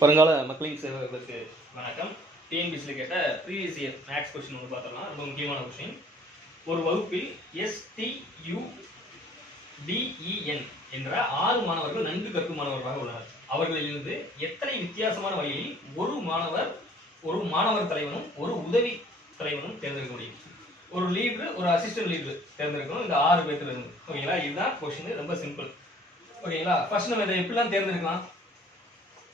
வருங்கால மக்களின் சேவகர்களுக்கு வணக்கம். டிஎன்பிசியில் கேட்ட ப்ரீவியஸ் இயர் மேக்ஸ் கொஸ்டின் வந்து பார்த்தோம்னா ரொம்ப முக்கியமான கொஸ்டின். ஒரு வகுப்பில் STUDEN என்ற 6 மாணவர்கள் நன்கு கற்கும் மாணவர்களாக உள்ளனர். அவர்களிலிருந்து எத்தனை வித்தியாசமான வழியில் ஒரு மாணவர் தலைவனும் ஒரு உதவி தலைவனும் தேர்ந்தெடுக்க முடியும்? ஒரு லீடர், ஒரு அசிஸ்டன்ட் லீடர் தேர்ந்தெடுக்கணும். இந்த 6 பேர்த்துல இருந்து. ஓகேங்களா? இதுதான் கொஸ்டின், ரொம்ப சிம்பிள். ஓகேங்களா? ஃபர்ஸ்ட் நம்ம இதை எப்படிலாம் தேர்ந்தெடுக்கலாம்?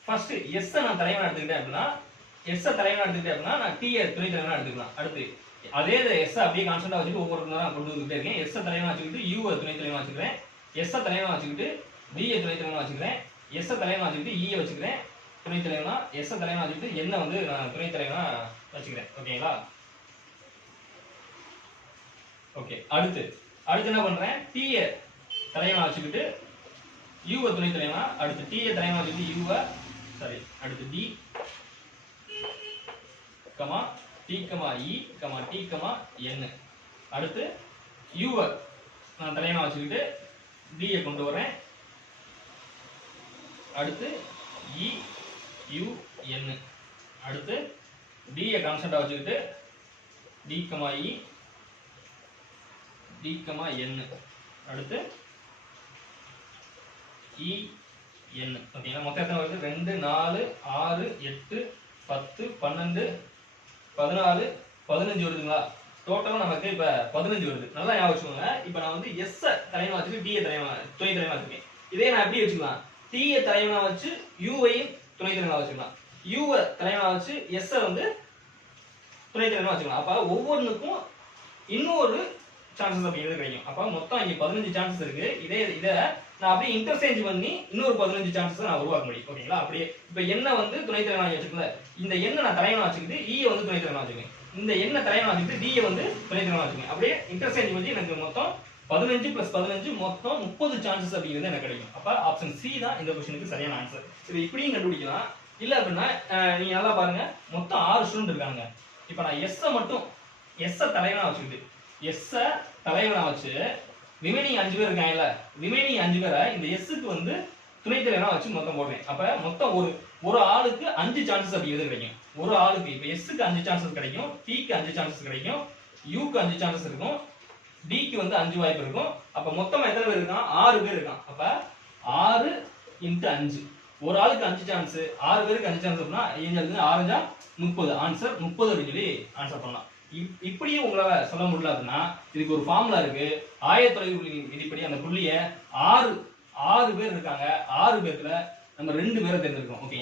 ஃபர்ஸ்ட் எஸ் நான் தலைவனா எடுத்துக்கிட்டேன் அப்படின்னா நான் டி துணை தலைவனா எடுத்துக்கலாம். அடுத்து அதே எஸ் அப்படியே கான்ஸ்டன்டா வச்சுட்டு ஒவ்வொரு நேரம் கொண்டு வந்துட்டே இருக்கேன். எஸ் தலைவனா வச்சுக்கிட்டு யூ துணை தலைவனா வச்சுக்கிறேன். எஸ் தலைவனா வச்சுக்கிட்டு டி துணை தலைவனா வச்சுக்கிறேன். எஸ் தலைவனா வச்சுக்கிட்டு இ வச்சுக்கிறேன் துணை தலைவனா. எஸ் தலைவனா வச்சுக்கிட்டு என்ன வந்து நான் துணை தலைவனா வச்சுக்கிறேன். ஓகேங்களா? ஓகே. அடுத்து என்ன பண்றேன்? டி தலைவனா வச்சுக்கிட்டு யூ துணை தலைவனா, அடுத்து டி தலைவனா வச்சுக்கிட்டு யூ அடுத்து T comma T comma E comma T comma N. அடுத்து யூ நான் தலைவனா வச்சுக்கிட்டு டி கொண்டு வரேன். அடுத்து இ யூ என். அடுத்து டி கான்ஸ்டன்டா வச்சுக்கிட்டு T comma E T comma N. அடுத்து இ என். ஓகேங்களா? மொத்தம் எத்தனை வருது? 2 4 6 8 10 12 14 15 வருதுங்களா? டோட்டலா நமக்கு இப்ப 15 வருது. நல்லா ஞாபகம் வச்சுக்கோங்க. இப்ப நான் வந்து எஸ் தலைவனா வச்சுட்டு டி துணை தலைவனா வச்சிருக்கேன். இதே நான் எப்படி வச்சுக்கலாம்? டி தலைவனா வச்சு யூ துணை தலைவனா வச்சுக்கலாம். யூ தலைவனா வச்சு எஸ் வந்து துணை தலைவனா வச்சுக்கலாம். அப்ப ஒவ்வொன்றுக்கும் இன்னொரு சான்சஸ் அப்படிங்கிறது கிடைக்கும். அப்ப மொத்தம் இங்க 15 சான்சஸ் இருக்கு. இத நான் அப்படியே இன்டர்சேஞ்ச் பண்ணி இன்னொரு 15 சான்சஸ் நான் உருவாக்க முடியும். ஓகேங்களா? அப்படியே இப்ப என்ன வந்து துணை தலைவனா வச்சுக்கல, இந்த எண்ணை நான் தலைவனா வச்சுக்கிட்டு ஈ வந்து துணை தலைவனா வச்சுக்கேன். இந்த எண்ணை தலைவனா வச்சுக்கிட்டு டி வந்து துணை தலைவனா வச்சுக்கேன். அப்படியே இன்டர்சேஞ்ச் பண்ணி எனக்கு மொத்தம் 15 + 15 மொத்தம் 30 சான்சஸ் அப்படிங்கிறது எனக்கு கிடைக்கும். அப்ப ஆப்ஷன் சி தான் இந்த क्वेश्चनக்கு சரியான ஆன்சர். இது இப்படியும் கண்டுபிடிக்கலாம். இல்ல அப்படின்னா நீங்க நல்லா பாருங்க, மொத்தம் 6 ஸ்டூடண்ட் இருக்காங்க. இப்ப நான் எஸ் தலைவனா வச்சுக்கிட்டு எஸ் தலைவனா வச்சு ரிமைனிங் 5 பேர் இருக்காங்கல்ல, ரிமைனிங் 5 பேரை இந்த எஸ்க்கு வந்து துணை தலைவனா வச்சு மொத்தம் போடுறேன். அப்ப மொத்தம் ஒரு ஆளுக்கு 5 சான்சஸ் அப்படிங்கிறது கிடைக்கும். ஒரு ஆளுக்கு இப்ப எஸ்க்கு 5 சான்சஸ் கிடைக்கும், டிக்கு 5 சான்சஸ் கிடைக்கும், யூக்கு 5 சான்சஸ் இருக்கும், டிக்கு வந்து 5 வாய்ப்பு இருக்கும். அப்ப மொத்தமா எத்தனை பேர் இருக்கான்? 6 பேர் இருக்கான். அப்ப 6 × 5, ஒரு ஆளுக்கு 5 சான்ஸ், 6 பேருக்கு 5 சான்ஸ் அப்படின்னா 6 30 ஆன்சர் 30 அப்படின்னு சொல்லி ஆன்சர் பண்ணலாம். இப்படியே உங்களால சொல்ல முடியல அப்படின்னா இதுக்கு ஒரு ஃபார்முலா இருக்கு. ஆயத்தொலைவு விதிப்படி அந்த புள்ளிய 6 பேர் இருக்காங்க. 6 பேர்ல நம்ம 2 பேரை தேர்ந்தெடுக்கணும். ஓகே.